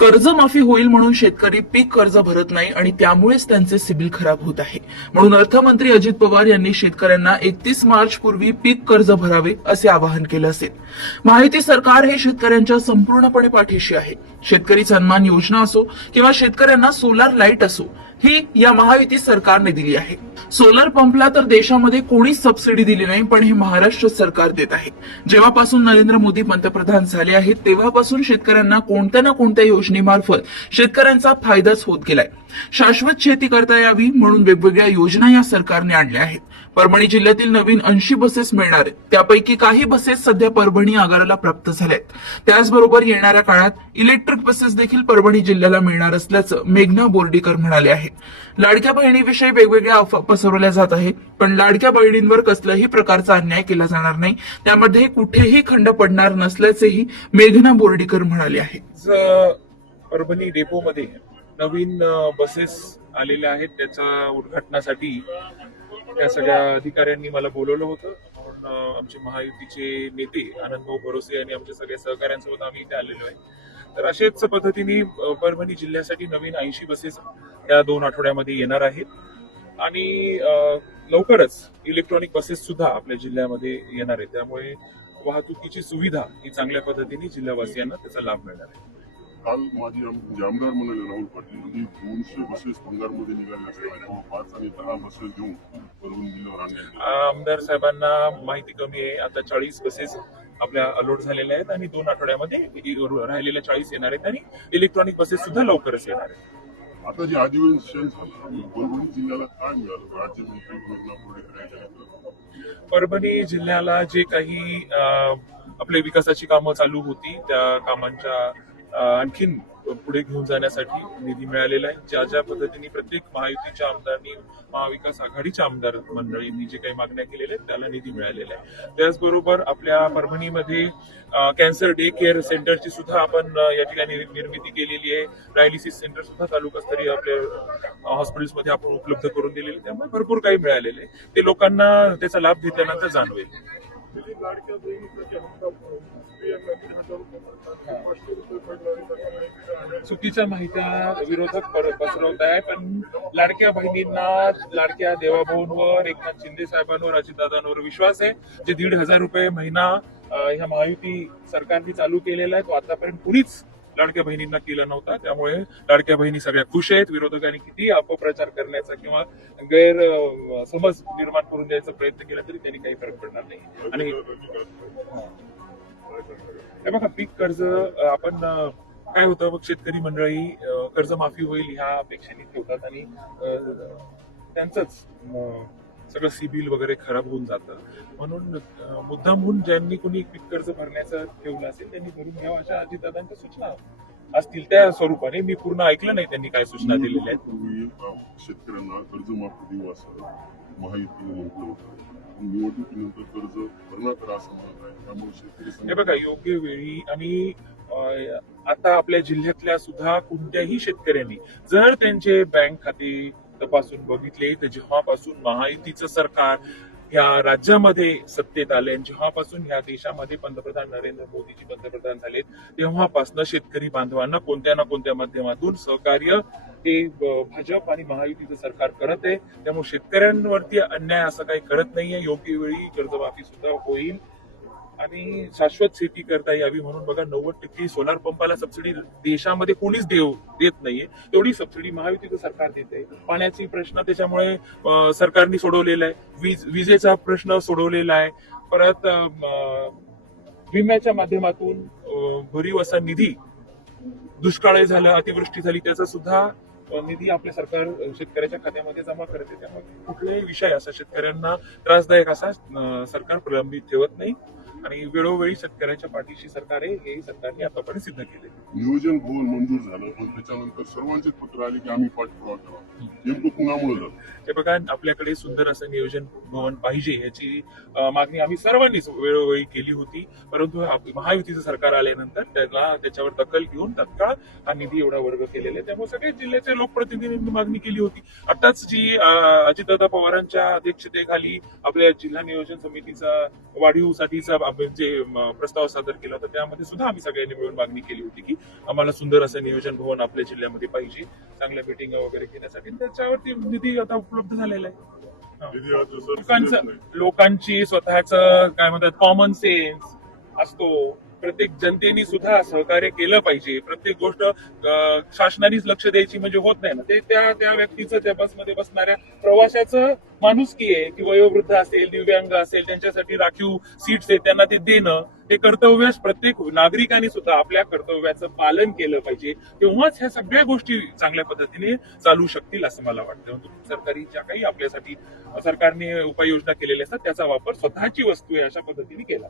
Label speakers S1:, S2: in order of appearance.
S1: कर्जमाफी होईल म्हणून शेतकरी पीक कर्ज भरत नाही आणि त्यामुळेच त्यांचे सिबिल खराब होत आहे. म्हणून अर्थमंत्री अजित पवार यांनी शेतकऱ्यांना एकतीस मार्च पूर्वी पीक कर्ज भरावे असे आवाहन केलं असेल माहिती सरकार हे शेतकऱ्यांच्या संपूर्णपणे पाठीशी आहे. शेतकरी सन्मान योजना असो किंवा शेतकऱ्यांना सोलार लाइट असो ही या महायुती सरकारने दिली आहे. सोलर पंपला तर देशामध्ये कोणीच सबसिडी दिली नाही पण हे महाराष्ट्र सरकार देत आहे. जेव्हापासून नरेंद्र मोदी पंतप्रधान झाले आहेत तेव्हापासून शेतकऱ्यांना कोणत्या ना कोणत्या योजना योजनेमार्फत शेतकऱ्यांचा फायदाच होत गेलाय. शाश्वत शेती करता यावी म्हणून वेगवेगळ्या योजना या सरकारने आणल्या आहेत. परभणी जिल्ह्यातील नवीन ऐंशी बसेस मिळणार आहेत. त्यापैकी काही बसेस सध्या परभणी आगाराला प्राप्त झाल्या आहेत त्याचबरोबर येणाऱ्या काळात इलेक्ट्रिक बसेस देखील परभणी जिल्ह्याला मिळणार असल्याचं मेघना बोर्डीकर म्हणाले आहेत. लाडक्या बहिणीविषयी वेगवेगळ्या अफवा पसरवल्या जात आहे पण लाडक्या बहिणींवर कसल्याही प्रकारचा अन्याय केला जाणार नाही. त्यामध्ये कुठेही खंड पडणार नसल्याचेही मेघना बोर्डीकर म्हणाले आहेत.
S2: परभणी डेपोमध्ये नवीन बसेस आलेल्या आहेत. त्याच्या उद्घाटनासाठी त्या सगळ्या अधिकाऱ्यांनी मला बोलवलं होतं. म्हणून आमचे महायुतीचे नेते आनंदभाऊ भरोसे आणि आमच्या सगळ्या सहकाऱ्यांसोबत आम्ही इथे आलेलो आहे. तर अशाच पद्धतीने परभणी जिल्ह्यासाठी नवीन ऐंशी बसेस या दोन आठवड्यामध्ये येणार आहेत. आणि लवकरच इलेक्ट्रॉनिक बसेस सुद्धा आपल्या जिल्ह्यामध्ये येणार आहेत. त्यामुळे वाहतुकीची सुविधा ही चांगल्या पद्धतीने जिल्हावासियांना त्याचा लाभ मिळणार आहे.
S3: काल माझी आम- म्हणजे आमदार म्हणाले राहुल पाटील यांनी दोनशे बसेस पंगारमध्ये निघाल्या असतात पाच आणि दहा बसेस घेऊन परभणी जिल्ह्यावर.
S2: आमदार साहेबांना माहिती कमी आहे. आता चाळीस बसेस आपल्या अलॉट झालेल्या आहेत आणि दोन आठवड्यामध्ये राहिलेल्या चाळीस येणार आहेत आणि इलेक्ट्रॉनिक बसेस सुद्धा लवकरच येणार आहेत.
S3: आता जे अधिवेशन झालं परभणी जिल्ह्याला काय मिळालं? राज्यमंत्री योजना पुढे करायच्या
S2: परभणी जिल्ह्याला जे काही अं, आपले विकासाची कामं चालू होती त्या कामांच्या आणखीन पुढे घेऊन जाण्यासाठी निधी मिळालेला आहे. ज्या ज्या पद्धतीने प्रत्येक महायुतीच्या आमदारांनी महाविकास आघाडीच्या आमदार मंडळींनी जे काही मागण्या केलेल्या आहेत त्याला निधी मिळालेला आहे. त्याचबरोबर आपल्या परभणीमध्ये कॅन्सर डे केअर सेंटरची सुद्धा आपण या ठिकाणी निर्मिती केलेली आहे. डायलिसिस सेंटर सुद्धा तालुकास्तरीय आपल्या हॉस्पिटल्समध्ये आपण उपलब्ध करून दिलेले त्यामुळे भरपूर काही मिळालेले आहे. ते लोकांना त्याचा लाभ घेतल्यानंतर जाणवेल. चुकीच्या माहित्या विरोधक पर- पसरवत आहे पण लाडक्या बहिणींना लाडक्या देवाभाऊंवर एकनाथ शिंदे साहेबांवर अजितदादांवर विश्वास आहे जे दीड हजार रुपये महिना ह्या महायुती सरकारने चालू केलेला आहे तो आतापर्यंत कुणीच लाडक्या बहिणींना केला नव्हता. त्यामुळे लाडक्या बहिणी सगळ्या खुश आहेत. विरोधकांनी किती अपप्रचार करण्याचा किंवा गैर समज निर्माण करून द्यायचा प्रयत्न केला तरी त्यांनी काही फरक पडणार नाही. आणि बघा पीक कर्ज आपण काय होतं मग शेतकरी मंडळी कर्ज कर्जमाफी होईल ह्या अपेक्षेने ठेवतात आणि त्यांचंच सगळं सिबिल वगैरे खराब होऊन जातं. म्हणून मुद्दामहून ज्यांनी कोणी पीक कर्ज भरण्याचं ठेवलं असेल त्यांनी भरून घ्यावं अशा अजितदादांच्या सूचना असतील. त्या स्वरूपाने मी पूर्ण ऐकलं नाही त्यांनी काय सूचना दिलेल्या आहेत.
S3: शेतकऱ्यांना कर्जमाफी देऊ असं महायुतीने म्हटलं होतं. निवडणुकीनंतर कर्ज भरणार तर असं म्हणत आहे. त्यामुळे शेतकरी संघटना-
S2: बघा योग्य वेळी आणि आता आपल्या जिल्ह्यातल्या सुद्धा कोणत्याही शेतकऱ्यांनी जर त्यांचे बँक खाते तपासून बघितले तर जेव्हापासून महायुतीचं सरकार ह्या राज्यामध्ये सत्तेत आले आणि जेव्हापासून ह्या देशामध्ये पंतप्रधान नरेंद्र मोदीजी पंतप्रधान झालेत तेव्हापासून शेतकरी बांधवांना कोणत्या ना कोणत्या माध्यमातून सहकार्य ते भाजप आणि महायुतीचं सरकार करत आहे. त्यामुळे शेतकऱ्यांवरती अन्याय असं काही करत नाहीये. योग्य वेळी कर्जमाफी सुद्धा होईल. आणि शाश्वत शेती करता यावी म्हणून बघा नव्वद टक्के सोलार पंपाला सबसिडी देशामध्ये कोणीच देव देत नाहीये. तेवढी सबसिडी महायुतीचं सरकार देते पाण्याची प्रश्न त्याच्यामुळे सरकारने सोडवलेला आहे. वीज विजेचा प्रश्न सोडवलेला आहे. परत विम्याच्या माध्यमातून भरीव असा निधी दुष्काळ झालं अतिवृष्टी झाली त्याचा सुद्धा निधी आपल्या सरकार शेतकऱ्याच्या खात्यामध्ये जमा करते. त्यामुळे कुठलाही विषय असा शेतकऱ्यांना त्रासदायक असा सरकार प्रलंबित ठेवत नाही. आणि वेळोवेळी शेतकऱ्याच्या पाठीशी सरकार आहे हे सरकारने आतापर्यंत सिद्ध केले.
S3: नियोजन भवन मंजूर झालं. पण त्याच्यानंतर सर्वांचेच पत्र आले की आम्ही पाठपुरावा करा. नेमकं कुणामुळे झालं?
S2: हे बघा आपल्याकडे सुंदर असं नियोजन भवन पाहिजे याची मागणी आम्ही सर्वांनीच वेळोवेळी केली होती. परंतु महायुतीचं सरकार आल्यानंतर त्याला त्याच्यावर दखल घेऊन तत्काळ हा निधी एवढा वर्ग केलेला आहे. त्यामुळे सगळ्या जिल्ह्याचे लोकप्रतिनिधींनी मागणी केली होती. आताच जी अजितदादा पवारांच्या अध्यक्षतेखाली आपल्या जिल्हा नियोजन समितीचा वाढीवसाठीचा आपण जे प्रस्ताव सादर केला होता त्यामध्ये सुद्धा आम्ही सगळ्यांनी मिळून मागणी केली होती की आम्हाला सुंदर असं नियोजन भवन आपल्या जिल्ह्यामध्ये पाहिजे चांगल्या मिटिंग वगैरे घेण्यासाठी. त्याच्यावरती निधी आता उपलब्ध झालेला आहे. लोकांचं. लोकांची स्वतःच काय म्हणतात कॉमन सेन्स असतो. प्रत्येक जनतेने सुद्धा सहकार्य केलं पाहिजे. प्रत्येक गोष्ट शासनानेच लक्ष द्यायची म्हणजे होत नाही ना. ते त्या त्या व्यक्तीचं त्या बसमध्ये बसणाऱ्या प्रवाशाचं माणुसकी आहे की वयोवृद्ध असेल दिव्यांग असेल त्यांच्यासाठी राखीव सीट्स आहेत त्यांना ते देणं ते कर्तव्य प्रत्येक नागरिकांनी सुद्धा आपल्या कर्तव्याचं पालन केलं पाहिजे. तेव्हाच ह्या सगळ्या गोष्टी चांगल्या पद्धतीने चालू शकतील असं मला वाटतं. सरकारी ज्या काही आपल्यासाठी सरकारने उपाययोजना केलेल्या असतात त्याचा वापर स्वतःची वस्तू आहे अशा पद्धतीने केला